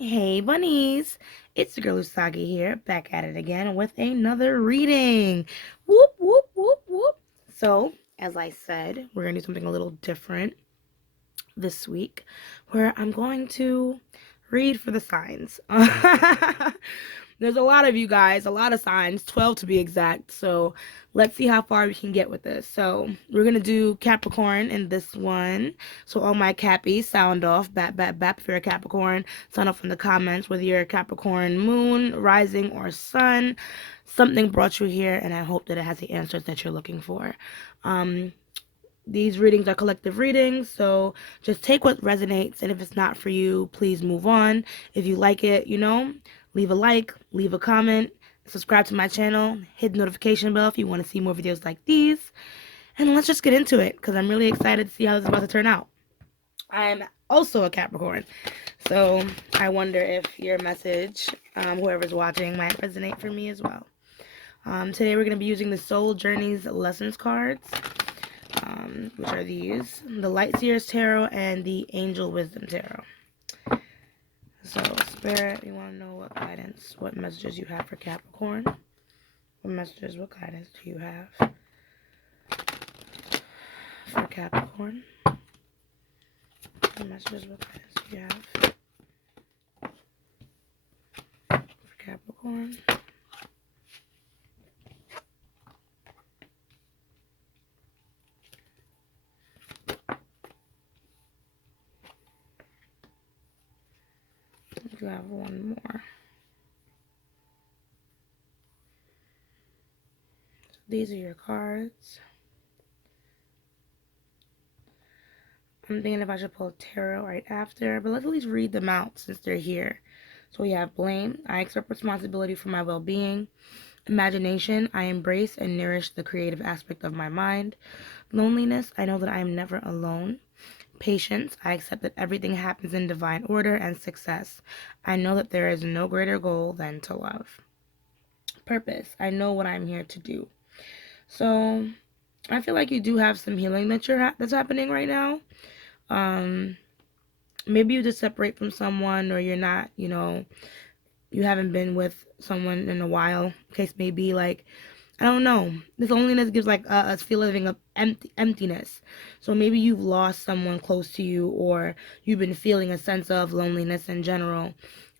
Hey bunnies, it's the girl Usagi here, back at it again with another reading. Whoop, whoop, whoop, whoop. So, as I said, we're going to do something a little different this week where I'm going to read for the signs. There's a lot of you guys, a lot of signs, 12 to be exact. So let's see how far we can get with this. So we're going to do Capricorn in this one. So all my Cappies, sound off, bap, bap, bap. If you're a Capricorn, sound off in the comments, whether you're a Capricorn moon, rising, or sun. Something brought you here, and I hope that it has the answers that you're looking for. These readings are collective readings, so just take what resonates, and if it's not for you, please move on. If you like it, leave a like, leave a comment, subscribe to my channel, hit the notification bell if you want to see more videos like these, and let's just get into it, because I'm really excited to see how this is about to turn out. I'm also a Capricorn, so I wonder if your message, whoever's watching, might resonate for me as well. Today we're going to be using the Soul Journeys Lessons cards. Which are these, the Lightseers Tarot and the Angel Wisdom Tarot. So, Spirit, you want to know what guidance, what messages you have for Capricorn? What messages, what guidance do you have for Capricorn? What messages, what guidance do you have for Capricorn? You have one more. So these are your cards. I'm thinking if I should pull tarot right after, but let's at least read them out since they're here. So we have blame. I accept responsibility for my well-being. Imagination. I embrace and nourish the creative aspect of my mind. Loneliness. I know that I am never alone. Patience. I accept that everything happens in divine order. And success. I know that there is no greater goal than to love. Purpose. I know what I'm here to do. So I feel like you do have some healing that's happening right now. Maybe you just separate from someone, or you're not, you haven't been with someone in a while. Case may be, like, I don't know. This loneliness gives like a feeling of emptiness. So maybe you've lost someone close to you, or you've been feeling a sense of loneliness in general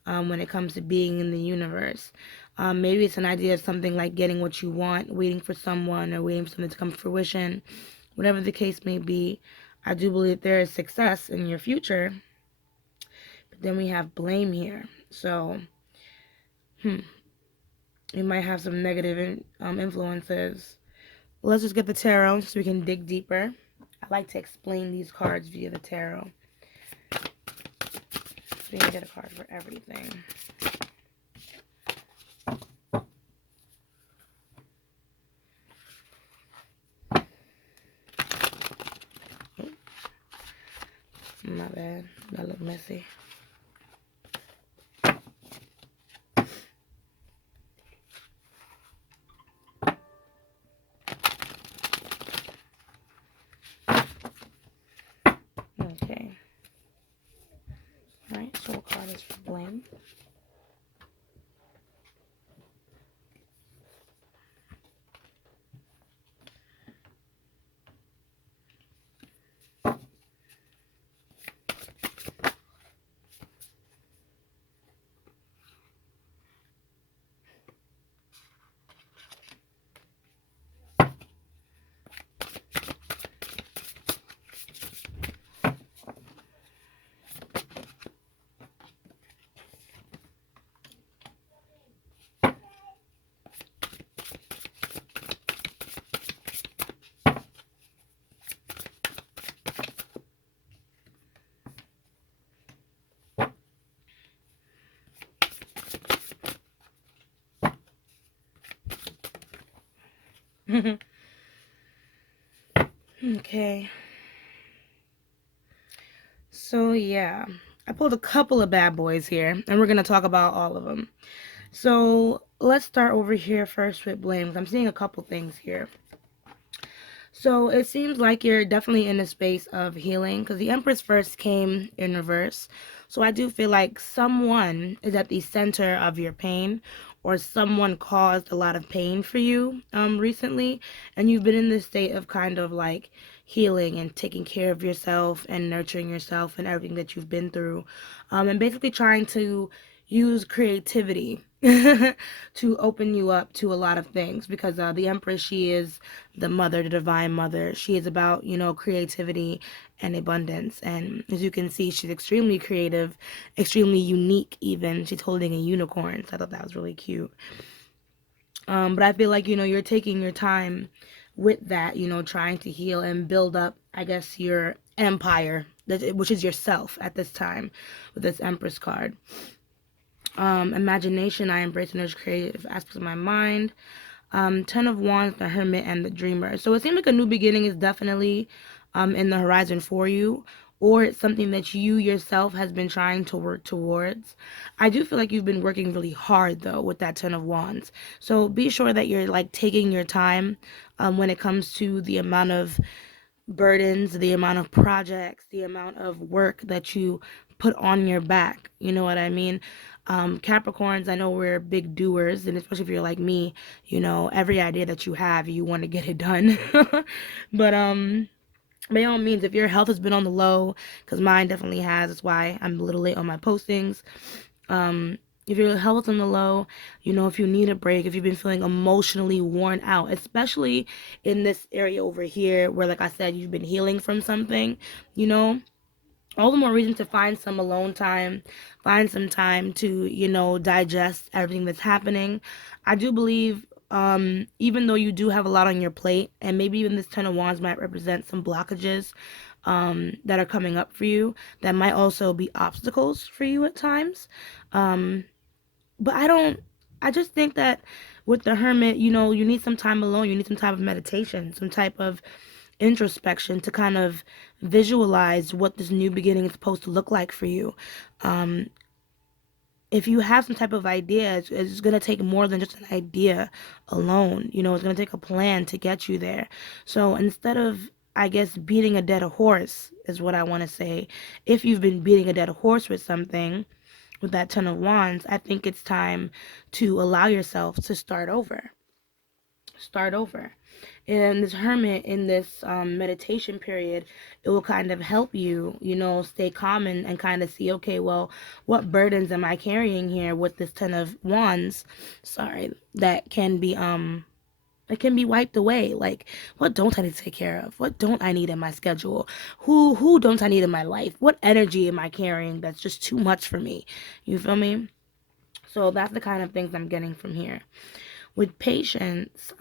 when it comes to being in the universe. Maybe it's an idea of something like getting what you want, waiting for someone, or waiting for something to come to fruition. Whatever the case may be, I do believe there is success in your future. But then we have blame here. So, you might have some negative influences. Let's just get the tarot so we can dig deeper. I like to explain these cards via the tarot. So you can get a card for everything. My bad. That looked messy. Okay. Alright, so what card is for blame? Okay. So, yeah. I pulled a couple of bad boys here, and we're going to talk about all of them. So, let's start over here first with blame. I'm seeing a couple things here. So it seems like you're definitely in a space of healing because the Empress first came in reverse. So I do feel like someone is at the center of your pain, or someone caused a lot of pain for you recently, and you've been in this state of kind of like healing and taking care of yourself and nurturing yourself and everything that you've been through, and basically trying to use creativity to open you up to a lot of things because the Empress, she is the mother, the divine mother. She is about, creativity and abundance. And as you can see, she's extremely creative, extremely unique even. She's holding a unicorn. So I thought that was really cute. But I feel like, you're taking your time with that, trying to heal and build up, I guess, your empire, which is yourself at this time with this Empress card. Imagination, I embrace and nurture creative aspects of my mind. Ten of Wands, the Hermit, and the Dreamer. So it seems like a new beginning is definitely in the horizon for you, or it's something that you yourself has been trying to work towards. I do feel like you've been working really hard though with that Ten of Wands. So be sure that you're like taking your time when it comes to the amount of burdens, the amount of projects, the amount of work that you put on your back. You know what I mean? Capricorns, I know we're big doers, and especially if you're like me, every idea that you have, you want to get it done. But by all means, if your health has been on the low, because mine definitely has, that's why I'm a little late on my postings. If your health's on the low, if you need a break, if you've been feeling emotionally worn out, especially in this area over here where, like I said, you've been healing from something, all the more reason to find some alone time, find some time to, digest everything that's happening. I do believe, even though you do have a lot on your plate, and maybe even this Ten of Wands might represent some blockages that are coming up for you, that might also be obstacles for you at times. But I just think that with the Hermit, you need some time alone. You need some type of meditation, some type of introspection to kind of visualize what this new beginning is supposed to look like for you. Um, if you have some type of idea, it's going to take more than just an idea alone. It's going to take a plan to get you there. So instead of, I guess, beating a dead horse, is what I want to say. If you've been beating a dead horse with something, with that Ten of Wands, I think it's time to allow yourself to start over. Start over. And this Hermit, in this meditation period, it will kind of help you, stay calm and kind of see, okay, well, what burdens am I carrying here with this Ten of Wands? Sorry, that can be it can be wiped away. Like, what don't I need to take care of? What don't I need in my schedule? Who don't I need in my life? What energy am I carrying that's just too much for me? You feel me? So that's the kind of things I'm getting from here. With patience,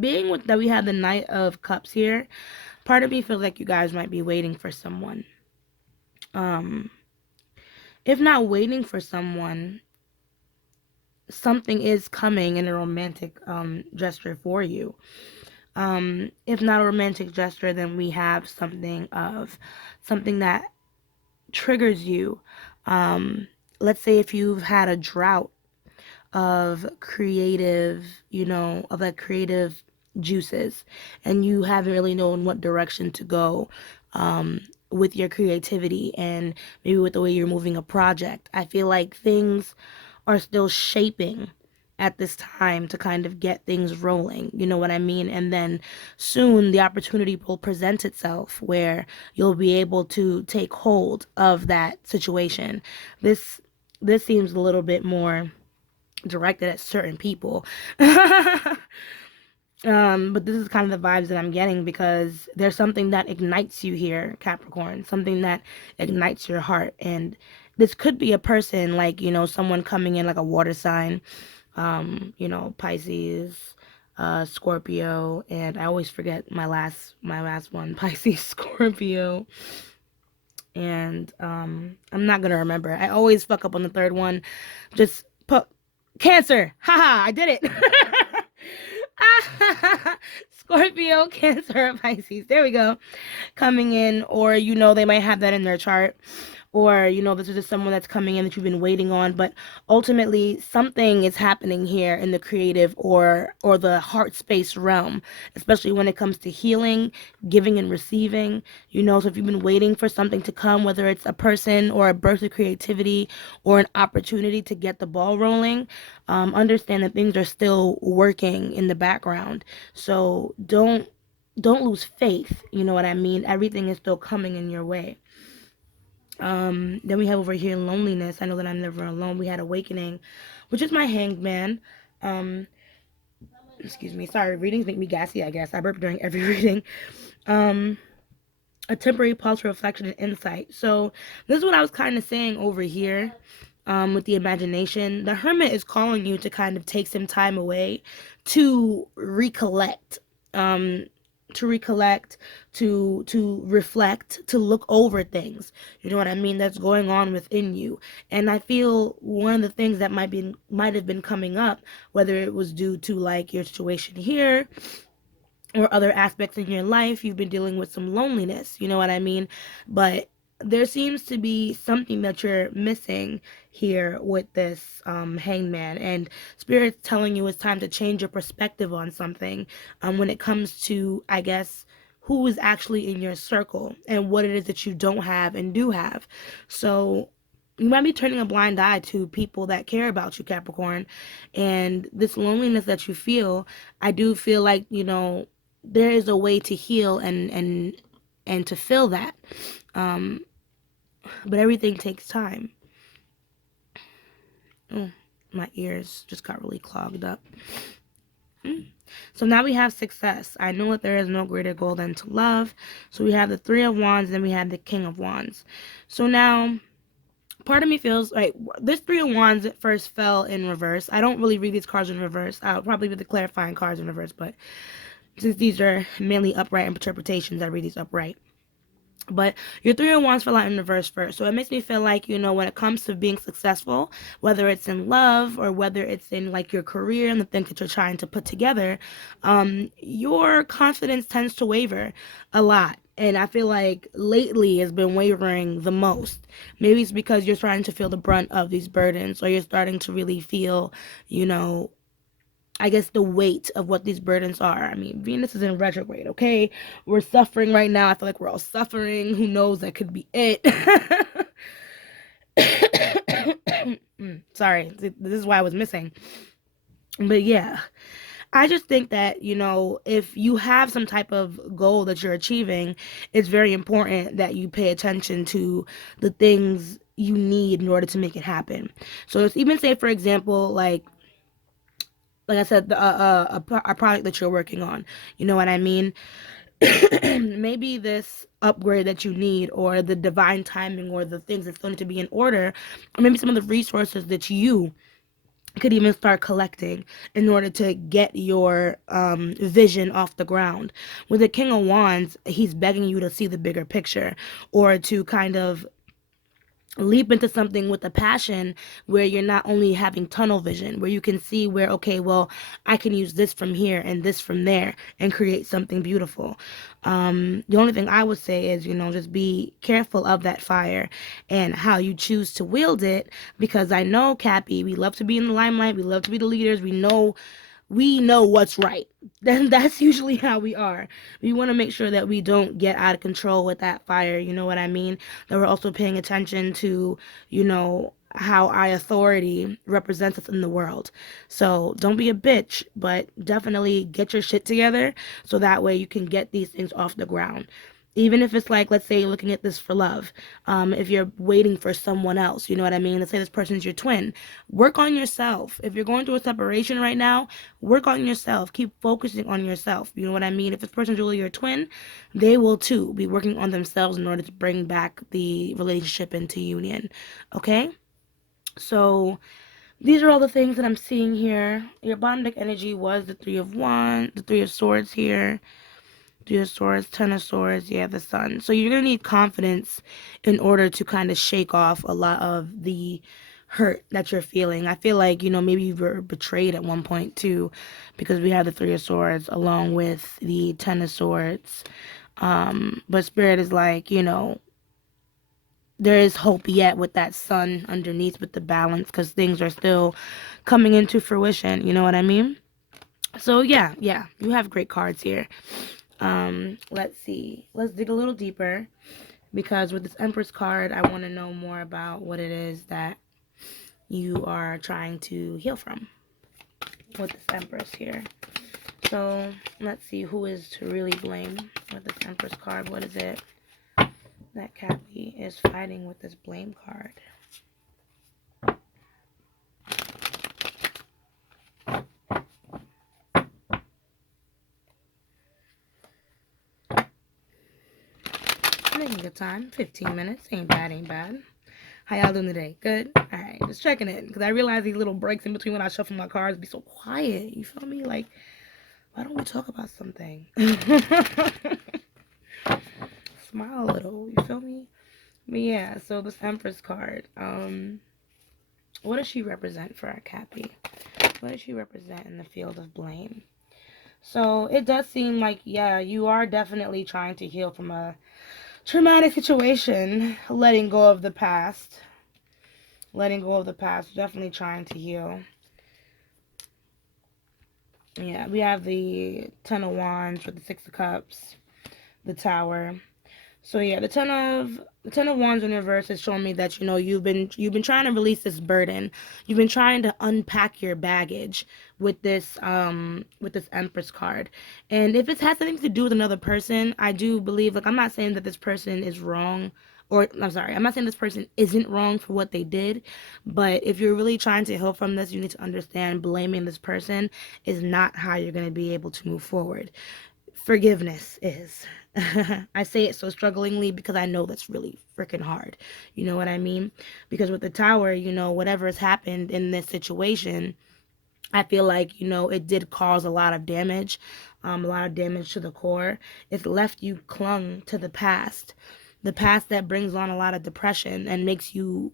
being with that we have the Knight of Cups here, part of me feels like you guys might be waiting for someone. If not waiting for someone, something is coming in a romantic gesture for you. If not a romantic gesture, then we have something that triggers you. Let's say if you've had a drought of creative, of that creative juices, and you haven't really known what direction to go with your creativity and maybe with the way you're moving a project. I feel like things are still shaping at this time to kind of get things rolling. You know what I mean? And then soon the opportunity will present itself where you'll be able to take hold of that situation. This seems a little bit more directed at certain people. But this is kind of the vibes that I'm getting because there's something that ignites you here, Capricorn, something that ignites your heart. And this could be a person, like, someone coming in like a water sign, Pisces, Scorpio, and I always forget my last one, Pisces, Scorpio. And I'm not gonna remember. I always fuck up on the third one. Just put Cancer. Haha, I did it. Scorpio, Cancer, Pisces. There we go. Coming in, or they might have that in their chart. or this is just someone that's coming in that you've been waiting on. But ultimately, something is happening here in the creative or the heart space realm, especially when it comes to healing, giving and receiving. So if you've been waiting for something to come, whether it's a person or a burst of creativity or an opportunity to get the ball rolling, understand that things are still working in the background. So don't lose faith. You know what I mean? Everything is still coming in your way. Then we have over here loneliness. I know that I'm never alone. We had awakening, which is my hanged man. Um, excuse me. Sorry, readings make me gassy, I guess. I burp during every reading. Um, a temporary pause for reflection and insight. So this is what I was kind of saying over here. With the imagination, the hermit is calling you to kind of take some time away to recollect, um, to recollect, to reflect, to look over things. You know what I mean? That's going on within you. And I feel one of the things that might have been coming up, whether it was due to like your situation here or other aspects in your life, you've been dealing with some loneliness, you know what I mean? But there seems to be something that you're missing here with this hangman, and spirit's telling you it's time to change your perspective on something when it comes to, I guess, who is actually in your circle and what it is that you don't have and do have. So you might be turning a blind eye to people that care about you, Capricorn. And this loneliness that you feel, I do feel like, there is a way to heal and to fill that. Um, but everything takes time. Oh, my ears just got really clogged up. So now we have success. I know that there is no greater goal than to love. So we have the Three of Wands, and we have the King of Wands. So now part of me feels like this Three of Wands at first fell in reverse. I don't really read these cards in reverse. I'll probably read the clarifying cards in reverse, but since these are mainly upright interpretations, I read these upright. But your Three of Wands fell out in reverse first. So it makes me feel like, when it comes to being successful, whether it's in love or whether it's in like your career and the things that you're trying to put together, your confidence tends to waver a lot. And I feel like lately has been wavering the most. Maybe it's because you're starting to feel the brunt of these burdens, or you're starting to really feel, you know, I guess the weight of what these burdens are. I mean, Venus is in retrograde, okay? We're suffering right now. I feel like we're all suffering. Who knows? That could be it. Sorry, this is why I was missing. But yeah, I just think that, if you have some type of goal that you're achieving, it's very important that you pay attention to the things you need in order to make it happen. So it's even say, for example, like I said, a product that you're working on. You know what I mean? Maybe this upgrade that you need, or the divine timing, or the things that's going to be in order, or maybe some of the resources that you could even start collecting in order to get your vision off the ground. With the King of Wands, he's begging you to see the bigger picture, or to kind of leap into something with a passion where you're not only having tunnel vision, where you can see where, okay, well, I can use this from here and this from there and create something beautiful. The only thing I would say is, just be careful of that fire and how you choose to wield it, because I know, Cappy, we love to be in the limelight, we love to be the leaders, we know what's right. Then that's usually how we are. We want to make sure that we don't get out of control with that fire, you know what I mean? That we're also paying attention to, how our authority represents us in the world. So don't be a bitch, but definitely get your shit together so that way you can get these things off the ground. Even if it's like, let's say you're looking at this for love, if you're waiting for someone else, you know what I mean? Let's say this person's your twin. Work on yourself. If you're going through a separation right now, work on yourself. Keep focusing on yourself. You know what I mean? If this person's really your twin, they will too be working on themselves in order to bring back the relationship into union. Okay? So these are all the things that I'm seeing here. Your bottom deck energy was the Three of Wands, the Three of Swords here. Three of Swords, Ten of Swords, yeah, the Sun. So you're going to need confidence in order to kind of shake off a lot of the hurt that you're feeling. I feel like, maybe you were betrayed at one point too, because we have the Three of Swords along with the Ten of Swords. But Spirit is like, there is hope yet with that sun underneath with the balance, because things are still coming into fruition. You know what I mean? So yeah, you have great cards here. Let's see. Let's dig a little deeper, because with this Empress card, I want to know more about what it is that you are trying to heal from with this Empress here. So let's see who is to really blame with this Empress card. What is it that Cappy is fighting with this blame card? Making good time. 15 minutes. Ain't bad, ain't bad. How y'all doing today? Good? Alright, just checking in. Because I realize these little breaks in between when I shuffle my cards be so quiet. You feel me? Like, why don't we talk about something? Smile a little. You feel me? But yeah, so this Empress card. What does she represent for our Cappy? What does she represent in the field of blame? So it does seem like, yeah, you are definitely trying to heal from a traumatic situation, letting go of the past. Letting go of the past, definitely trying to heal. Yeah, we have the Ten of Wands with the Six of Cups, the Tower. So yeah, the Ten of Wands in reverse is showing me that, you know, you've been trying to release this burden. You've been trying to unpack your baggage with this Empress card. And if it has anything to do with another person, I do believe, like, I'm not saying that this person is wrong, or I'm sorry, I'm not saying this person isn't wrong for what they did, but if you're really trying to heal from this, you need to understand blaming this person is not how you're going to be able to move forward. Forgiveness is. I say it so strugglingly because I know that's really freaking hard. You know what I mean? Because with the Tower, you know, whatever has happened in this situation, I feel like, you know, it did cause a lot of damage to the core. It's left you clung to the past that brings on a lot of depression and makes you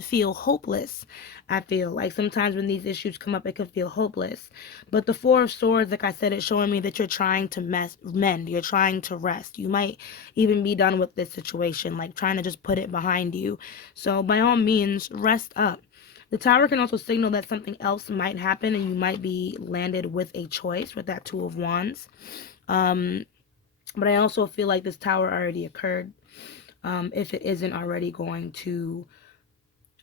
feel hopeless. I feel like sometimes when these issues come up, it can feel hopeless. But the Four of Swords, like I said, it's showing me that you're trying to mend. You're trying to rest. You might even be done with this situation, like trying to just put it behind you. So by all means, rest up. The Tower can also signal that something else might happen and you might be landed with a choice with that Two of Wands. But I also feel like this Tower already occurred, if it isn't already going to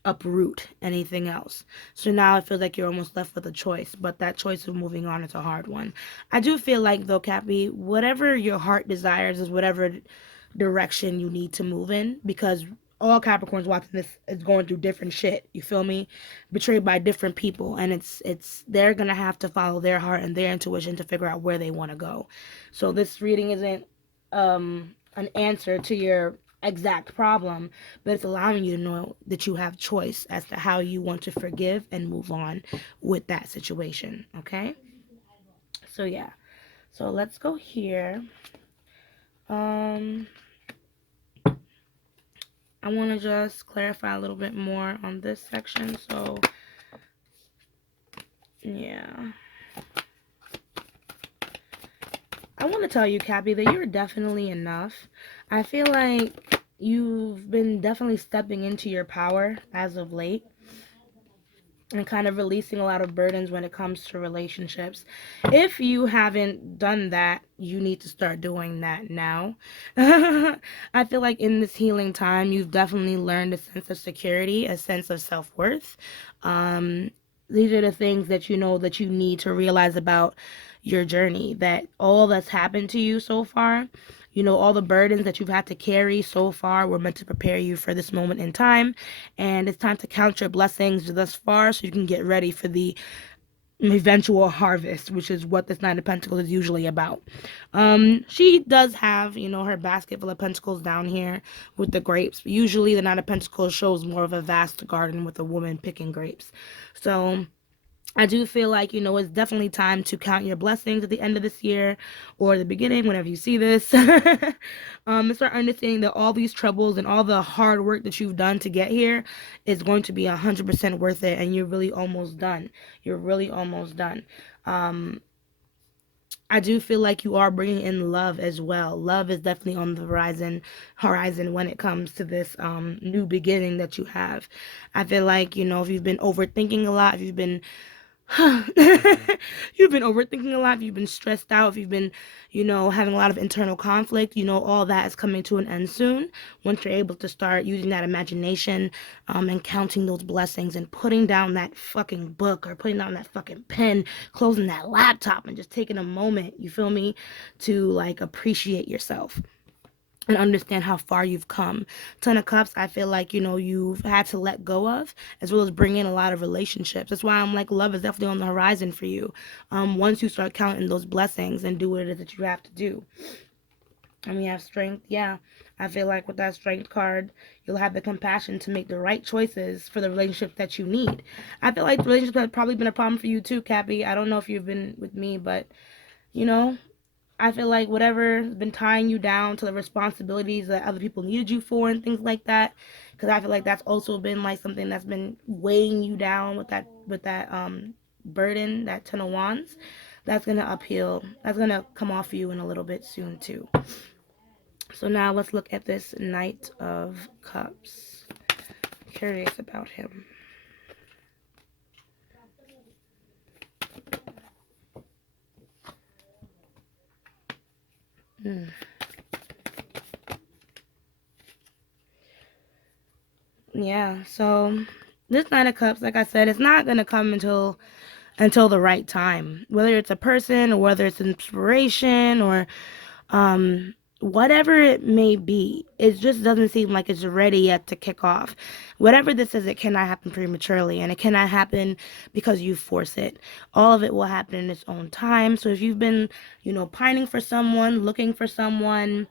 uproot anything else. So now it feels like you're almost left with a choice, but that choice of moving on is a hard one. I do feel like, though, Cappy, whatever your heart desires is whatever direction you need to move in, because all Capricorns watching this is going through different shit. You feel me? Betrayed by different people, and it's they're gonna have to follow their heart and their intuition to figure out where they want to go. So this reading isn't an answer to your exact problem, but it's allowing you to know that you have choice as to how you want to forgive and move on with that situation. Okay? So yeah. So let's go here. I want to just clarify a little bit more on this section. So yeah. I want to tell you, Cappy, that you're definitely enough. I feel like you've been definitely stepping into your power as of late and kind of releasing a lot of burdens when it comes to relationships. If you haven't done that, you need to start doing that now. I feel like in this healing time, you've definitely learned a sense of security, a sense of self-worth. These are the things that you know that you need to realize about your journey, that all that's happened to you so far, you know, all the burdens that you've had to carry so far were meant to prepare you for this moment in time. And it's time to count your blessings thus far so you can get ready for the eventual harvest, which is what this Nine of Pentacles is usually about. She does have, you know, her basket full of pentacles down here with the grapes. Usually the Nine of Pentacles shows more of a vast garden with a woman picking grapes. So I do feel like, you know, it's definitely time to count your blessings at the end of this year or the beginning, whenever you see this. And start understanding that all these troubles and all the hard work that you've done to get here is going to be 100% worth it. And you're really almost done. You're really almost done. I do feel like you are bringing in love as well. Love is definitely on the horizon when it comes to this new beginning that you have. I feel like, if you've been overthinking a lot, if you've been you've been overthinking a lot, if you've been stressed out, if you've been, having a lot of internal conflict, all that is coming to an end soon. Once you're able to start using that imagination, and counting those blessings and putting down that fucking book or putting down that fucking pen, closing that laptop and just taking a moment, you feel me, to like appreciate yourself and understand how far you've come. Ton of Cups, I feel like, you've had to let go of, as well as bring in a lot of relationships. That's why I'm like, love is definitely on the horizon for you. Once you start counting those blessings and do what it is that you have to do. And we have strength. Yeah, I feel like with that strength card, you'll have the compassion to make the right choices for the relationship that you need. I feel like the relationship has probably been a problem for you too, Cappy. I don't know if you've been with me, but, you know, I feel like whatever's been tying you down to the responsibilities that other people needed you for and things like that, because I feel like that's also been like something that's been weighing you down with that burden, that Ten of Wands. That's gonna upheal. That's gonna come off you in a little bit soon too. So now let's look at this Knight of Cups. Curious about him. Hmm. Yeah, so this Nine of Cups, like I said, it's not gonna come until the right time. Whether it's a person or whether it's inspiration or whatever it may be, it just doesn't seem like it's ready yet to kick off. Whatever this is, it cannot happen prematurely, and it cannot happen because you force it. All of it will happen in its own time. So if you've been, pining for someone, looking for someone,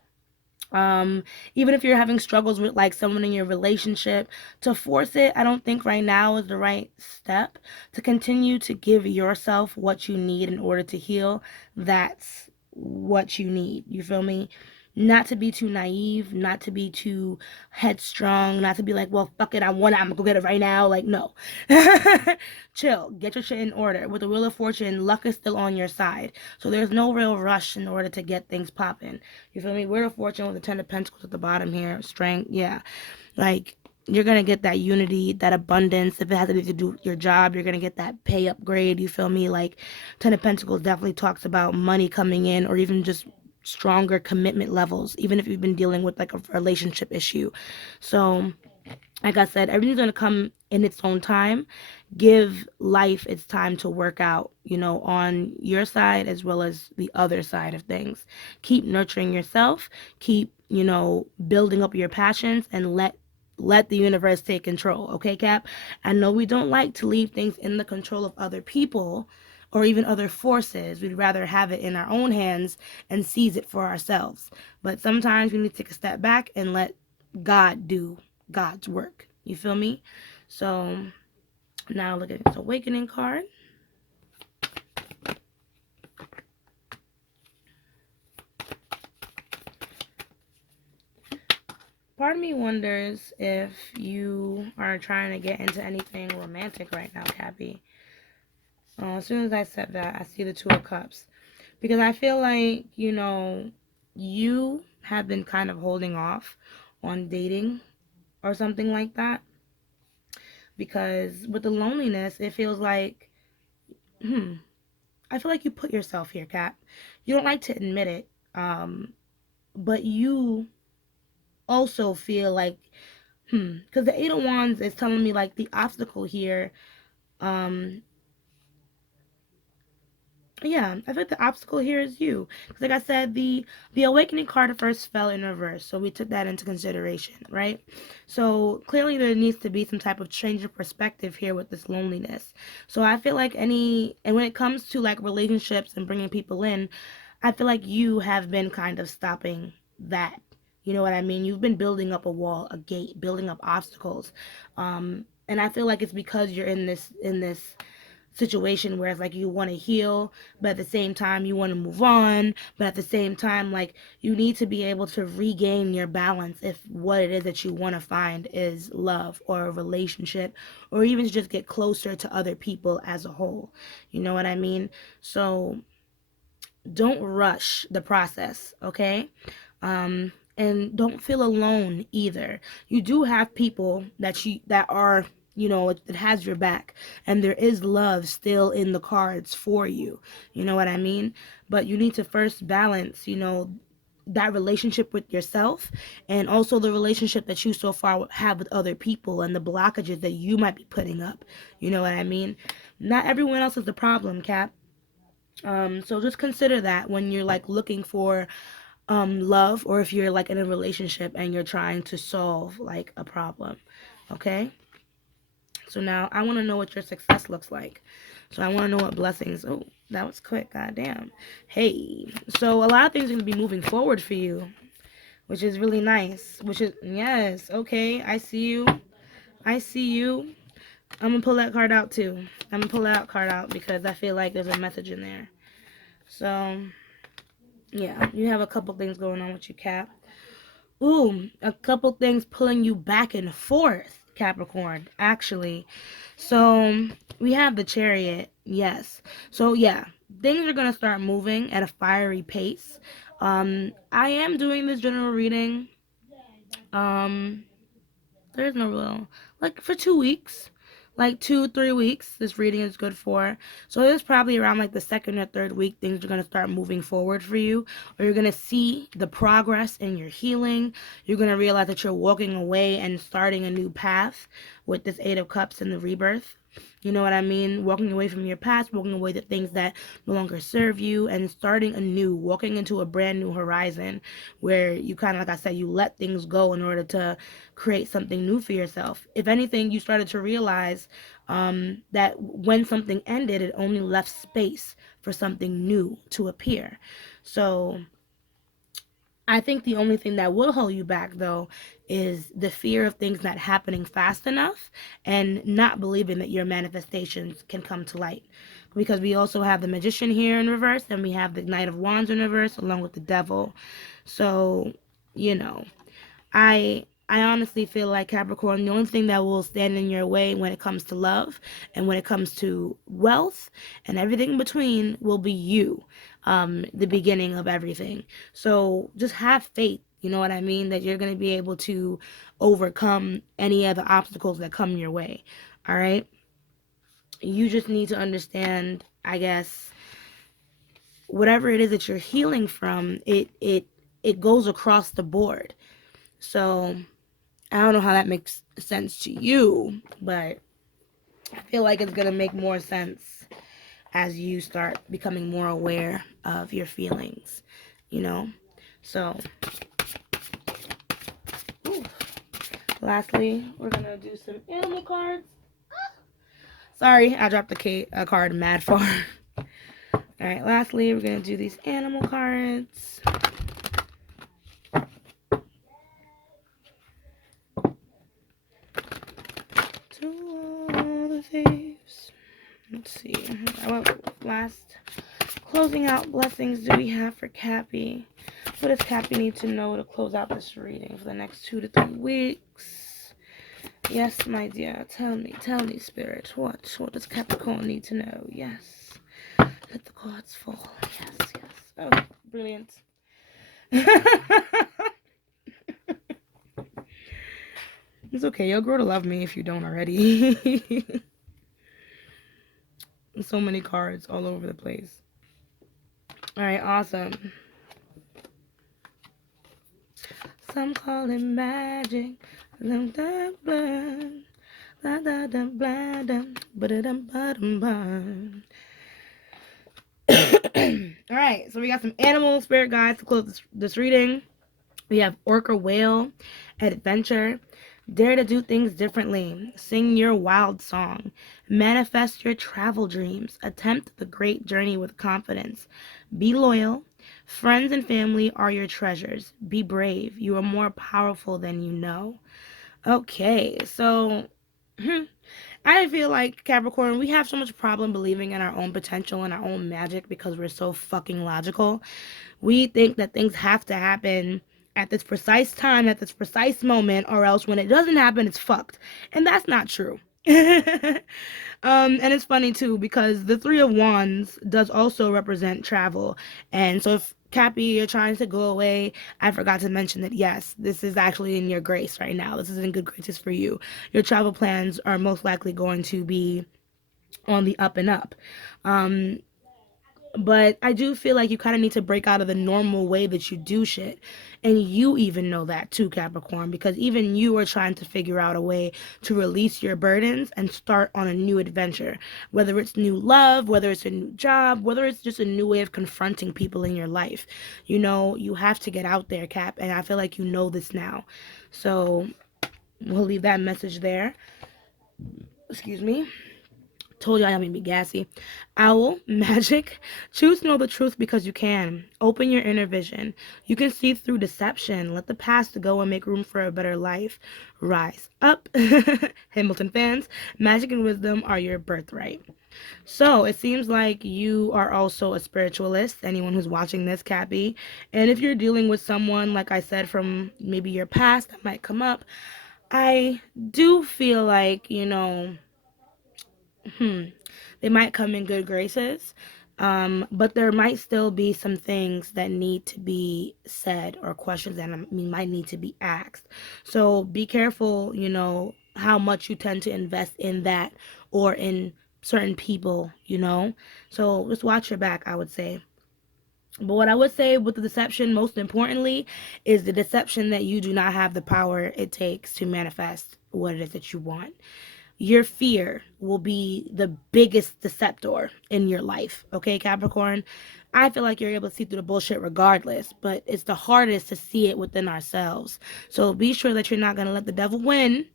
um even if you're having struggles with like someone in your relationship, to force it, I don't think right now is the right step. To continue to give yourself what you need in order to heal, that's what you need, you feel me? Not to be too naive, not to be too headstrong, not to be like, well, fuck it, I want it, I'm gonna go get it right now. Like, no. Chill, get your shit in order. With the Wheel of Fortune, luck is still on your side, so there's no real rush in order to get things popping. You feel me? Wheel of Fortune with the Ten of Pentacles at the bottom here. Strength, yeah. Like, you're gonna get that unity, that abundance. If it has anything to do with your job, you're gonna get that pay upgrade. You feel me? Like, Ten of Pentacles definitely talks about money coming in, or even just stronger commitment levels, even if you've been dealing with like a relationship issue. So, like I said, everything's gonna come in its own time. Give life its time to work out, on your side as well as the other side of things. Keep nurturing yourself, keep, building up your passions, and let the universe take control. Okay, Cap? I know we don't like to leave things in the control of other people or even other forces. We'd rather have it in our own hands and seize it for ourselves. But sometimes we need to take a step back and let God do God's work. You feel me? So now look at this Awakening card. Part of me wonders if you are trying to get into anything romantic right now, Cappy. As soon as I said that, I see the Two of Cups. Because I feel like, you have been kind of holding off on dating or something like that. Because with the loneliness, it feels like, I feel like you put yourself here, Cap. You don't like to admit it, but you also feel like, because the Eight of Wands is telling me like the obstacle here, um, yeah, I think the obstacle here is you. Because like I said, the Awakening card at first fell in reverse, so we took that into consideration, right? So clearly there needs to be some type of change of perspective here with this loneliness. So I feel like and when it comes to like relationships and bringing people in, I feel like you have been kind of stopping that. You know what I mean? You've been building up a wall, a gate, building up obstacles. And I feel like it's because you're in this situation where it's like you want to heal, but at the same time you want to move on, but at the same time, like, you need to be able to regain your balance if what it is that you want to find is love or a relationship, or even to just get closer to other people as a whole. You know what I mean? So don't rush the process, okay? And don't feel alone either. You do have people that are, that has your back, and there is love still in the cards for you. You know what I mean? But you need to first balance, that relationship with yourself, and also the relationship that you so far have with other people, and the blockages that you might be putting up. You know what I mean? Not everyone else is the problem, Cap. So just consider that when you're like looking for love, or if you're like in a relationship and you're trying to solve like a problem. Okay? So now I want to know what your success looks like. So I want to know what blessings. Oh, that was quick. Goddamn. Hey. So a lot of things are going to be moving forward for you, which is really nice. Which is, yes. Okay. I see you. I see you. I'm going to pull that card out too. I'm going to pull that card out because I feel like there's a message in there. So, yeah, you have a couple things going on with you, Cap. Ooh, a couple things pulling you back and forth, Capricorn, actually. So, we have the Chariot, yes. So, yeah, things are going to start moving at a fiery pace. I am doing this general reading. Um, there's no real, like, for 2 weeks. Like 2, 3 weeks, this reading is good for. So it's probably around like the second or third week, things are going to start moving forward for you, or you're going to see the progress in your healing. You're going to realize that you're walking away and starting a new path with this Eight of Cups and the rebirth. You know what I mean? Walking away from your past, walking away the things that no longer serve you, and starting anew, walking into a brand new horizon where you kind of, like I said, you let things go in order to create something new for yourself. If anything, you started to realize that when something ended, it only left space for something new to appear. So I think the only thing that will hold you back, though, is the fear of things not happening fast enough and not believing that your manifestations can come to light. Because we also have the Magician here in reverse, and we have the Knight of Wands in reverse, along with the Devil. So, you know, I honestly feel like, Capricorn, the only thing that will stand in your way when it comes to love and when it comes to wealth and everything in between will be you, the beginning of everything. So just have faith, you know what I mean, that you're going to be able to overcome any other obstacles that come your way. All right? You just need to understand, I guess, whatever it is that you're healing from, it goes across the board. So I don't know how that makes sense to you, but I feel like it's going to make more sense as you start becoming more aware of your feelings, you know? So, ooh. Lastly, we're going to do some animal cards. Sorry, I dropped a card mad far. Alright, lastly, we're going to do these animal cards. To all the thieves. Let's see. What last closing out blessings do we have for Cappy? What does Cappy need to know to close out this reading for the next 2 to 3 weeks? Yes, my dear. Tell me, Spirit. What does Capricorn need to know? Yes. Let the cards fall. Yes. Oh, brilliant. It's okay. You'll grow to love me if you don't already. So many cards all over the place. Alright, awesome. Some call it magic. Alright, so we got some animal spirit guides to close this reading. We have Orca Whale, Adventure, Dare to do things differently, sing your wild song, manifest your travel dreams, attempt the great journey with confidence, be loyal, friends and family are your treasures, be brave, you are more powerful than you know. Okay, so I feel like, Capricorn, we have so much problem believing in our own potential and our own magic because we're so fucking logical. We think that things have to happen at this precise time, at this precise moment, or else when it doesn't happen, it's fucked. And that's not true. And it's funny too because the Three of Wands does also represent travel. And so if Cappy, you're trying to go away, I forgot to mention that yes, this is actually in your grace right now. This is in good graces for you. Your travel plans are most likely going to be on the up and up. Um, but I do feel like you kind of need to break out of the normal way that you do shit. And you even know that too, Capricorn, because even you are trying to figure out a way to release your burdens and start on a new adventure. Whether it's new love, whether it's a new job, whether it's just a new way of confronting people in your life. You know, you have to get out there, Cap, and I feel like you know this now. So we'll leave that message there. Excuse me. Told you I made me gassy. Owl, magic. Choose to know the truth because you can. Open your inner vision. You can see through deception. Let the past go and make room for a better life. Rise up. Hamilton fans, magic and wisdom are your birthright. So it seems like you are also a spiritualist, anyone who's watching this, Cappy. And if you're dealing with someone, like I said, from maybe your past that might come up, I do feel like, hmm, they might come in good graces, but there might still be some things that need to be said or questions that might need to be asked. So be careful, how much you tend to invest in that or in certain people. So just watch your back, I would say. But what I would say with the deception, most importantly, is the deception that you do not have the power it takes to manifest what it is that you want. Your fear will be the biggest deceptor in your life. Okay, Capricorn? I feel like you're able to see through the bullshit regardless, but it's the hardest to see it within ourselves. So be sure that you're not going to let the devil win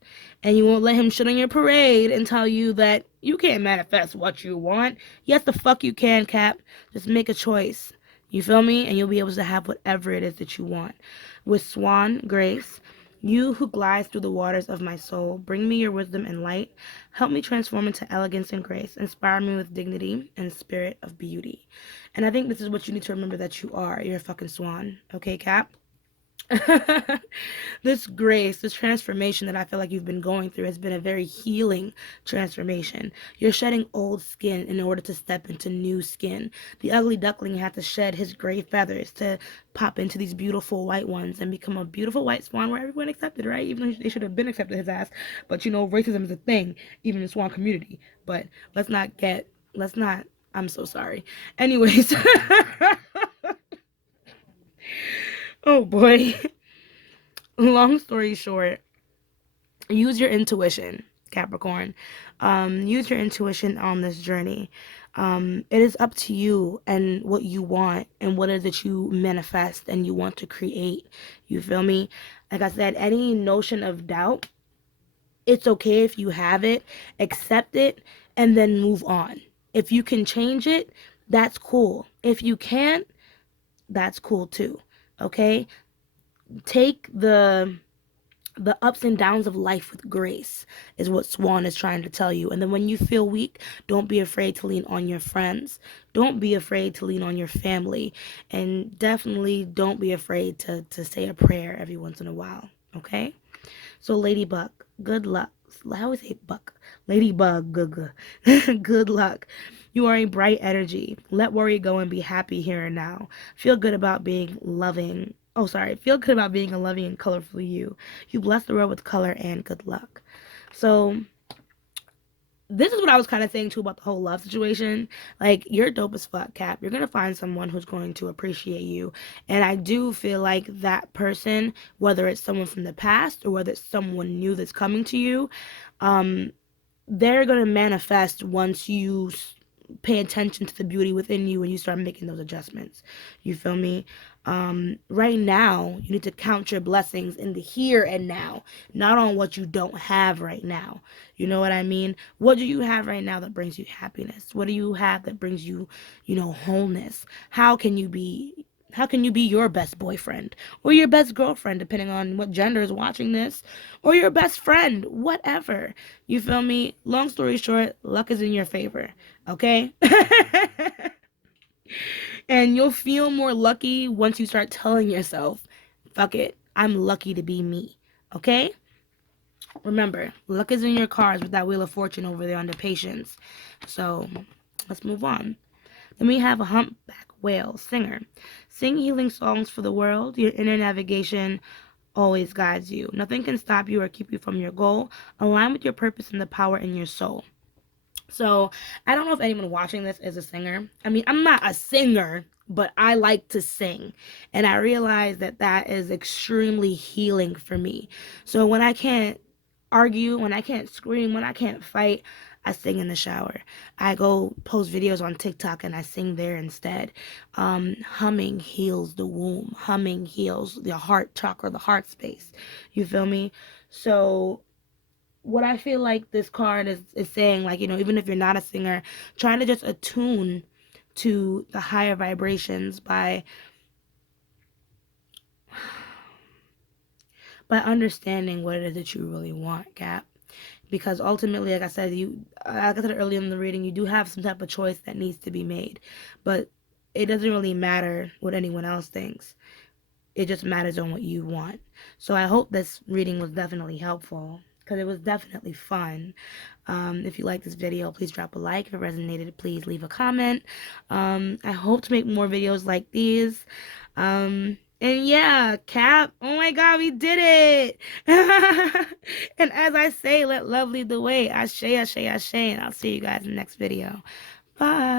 and you won't let him shit on your parade and tell you that you can't manifest what you want. Yes, the fuck you can, Cap. Just make a choice. You feel me? And you'll be able to have whatever it is that you want. With Swan Grace, you who glides through the waters of my soul, bring me your wisdom and light. Help me transform into elegance and grace. Inspire me with dignity and spirit of beauty. And I think this is what you need to remember that you are. You're a fucking swan. Okay, Cap? This grace, this transformation that I feel like you've been going through has been a very healing transformation. You're shedding old skin in order to step into new skin. The ugly duckling had to shed his gray feathers to pop into these beautiful white ones and become a beautiful white swan where everyone accepted, right? Even though they should have been accepted his ass. But racism is a thing, even in the swan community. But let's not, I'm so sorry. Anyways, oh boy. Long story short, use your intuition, Capricorn. Use your intuition on this journey. It is up to you and what you want and what it is that you manifest and you want to create. You feel me? Like I said, any notion of doubt, it's okay if you have it, accept it, and then move on. If you can change it, that's cool. If you can't, that's cool too. Okay? Take the ups and downs of life with grace is what Swan is trying to tell you. And then when you feel weak, don't be afraid to lean on your friends. Don't be afraid to lean on your family. And definitely don't be afraid to say a prayer every once in a while. Okay? So Ladybug, good luck. I always say buck. Ladybug, good luck. You are a bright energy. Let worry go and be happy here and now. Feel good about being loving. Oh, sorry. Feel good about being a loving and colorful you. You bless the world with color and good luck. So this is what I was kind of saying too about the whole love situation. Like, you're dope as fuck, Cap. You're gonna find someone who's going to appreciate you. And I do feel like that person, whether it's someone from the past or whether it's someone new that's coming to you, um, they're gonna manifest once you pay attention to the beauty within you and you start making those adjustments. You feel me? Right now, you need to count your blessings in the here and now, not on what you don't have right now. You know what I mean? What do you have right now that brings you happiness? What do you have that brings you, wholeness? How can you be your best boyfriend or your best girlfriend, depending on what gender is watching this, or your best friend, whatever? You feel me? Long story short, luck is in your favor, okay? And you'll feel more lucky once you start telling yourself, fuck it, I'm lucky to be me, okay? Remember, luck is in your cards with that Wheel of Fortune over there under patience. So let's move on. Then we have a humpback whale singer. Sing healing songs for the world. Your inner navigation always guides you. Nothing can stop you or keep you from your goal. Align with your purpose and the power in your soul. So I don't know if anyone watching this is a singer. I mean, I'm not a singer, but I like to sing. And I realize that that is extremely healing for me. So when I can't argue, when I can't scream, when I can't fight, I sing in the shower. I go post videos on TikTok and I sing there instead. Humming heals the womb. Humming heals the heart chakra, the heart space. You feel me? So what I feel like this card is saying, like, even if you're not a singer, trying to just attune to the higher vibrations by understanding what it is that you really want, Cap. Because ultimately, like I said earlier in the reading, you do have some type of choice that needs to be made, but it doesn't really matter what anyone else thinks. It just matters on what you want. So I hope this reading was definitely helpful because it was definitely fun. If you like this video, please drop a like. If it resonated, please leave a comment. I hope to make more videos like these. And yeah, Cap, oh my God, we did it. And as I say, let love lead the way. Ashe, ashe, ashe. And I'll see you guys in the next video. Bye.